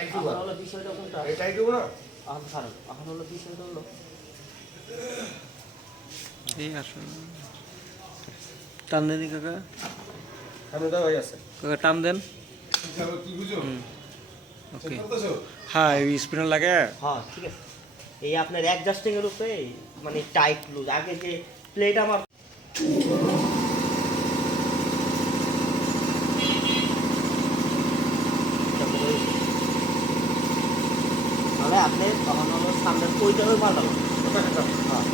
এখন হলো বিষয়টা কোনটা? এটাই দিব না। এখন খারাপ। এখন হলো বিষয়টা হলো এই আসুন টান দেন কাকা, সামনে দাও হয়ে আছে। কাকা টান দেন। কি বুঝো? ওকে, হ্যাঁ এই স্পিনার লাগে। হ্যাঁ ঠিক আছে। এই আপনার অ্যাডজাস্টিং এর উপরে মানে টাইট লুজ আগে যে প্লেট আমার তাহলে আপনি তখন হলো সামনের ওইটারও পাল্টাবো। হ্যাঁ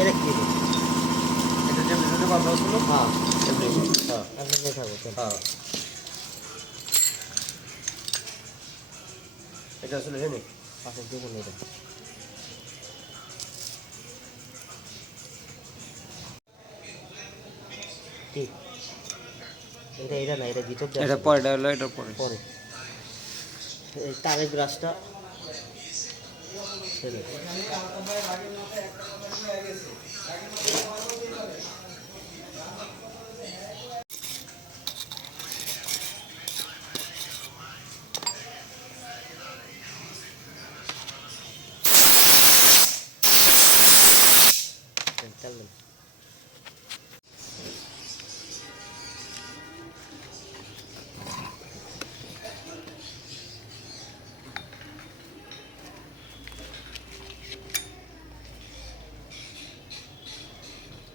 এটা কি এটা যে ভিডিওতে বাঁধা ছিল, হ্যাঁ এমনি। আপনি থাকবো হ্যাঁ, এটা আসলে জানি পাশে দেখুন এটা ঠিক এটা না এটা ভিতর দিয়ে এটা আসবে। পরে, এটা হলো এটা পরে। পরে এই তারের গ্রাসটা ছেড়ে চালবেন।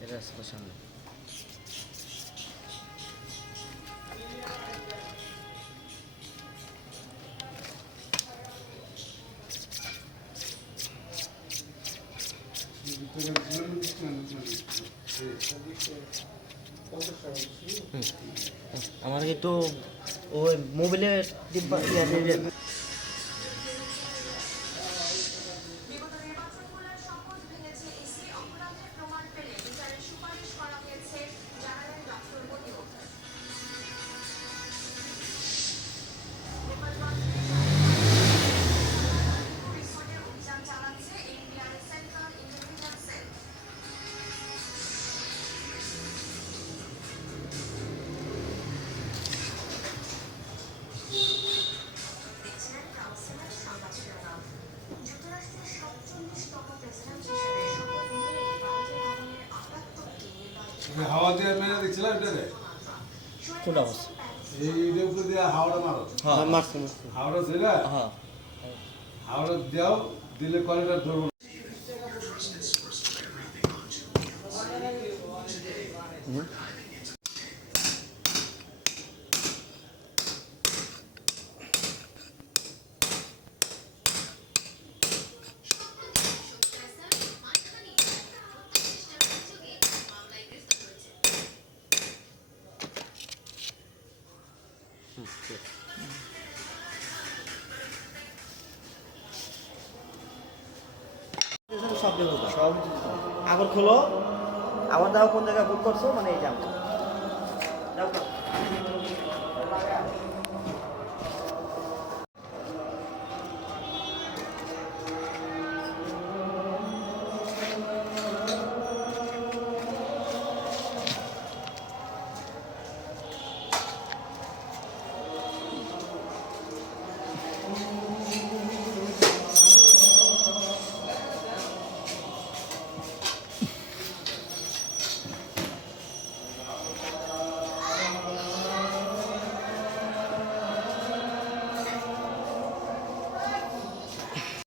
এটা আসবে সামনে আমার একটু ওই মোবাইলের ডিব্বা হাওয়া দিয়ে মেরে দেখছিলাম এটারে, ছোট অবস্থা এইটার উপরে দিয়ে হাওয়াটা মারো, হ্যাঁ মারছি হাওয়াটা ছিল, হ্যাঁ হাওয়াটা দাও, দিলে কলেটা ধরবো। সব দেবো সব আগর খোলো আমার দাও কোন জায়গায় বুক করছো মানে এই যাও যাও না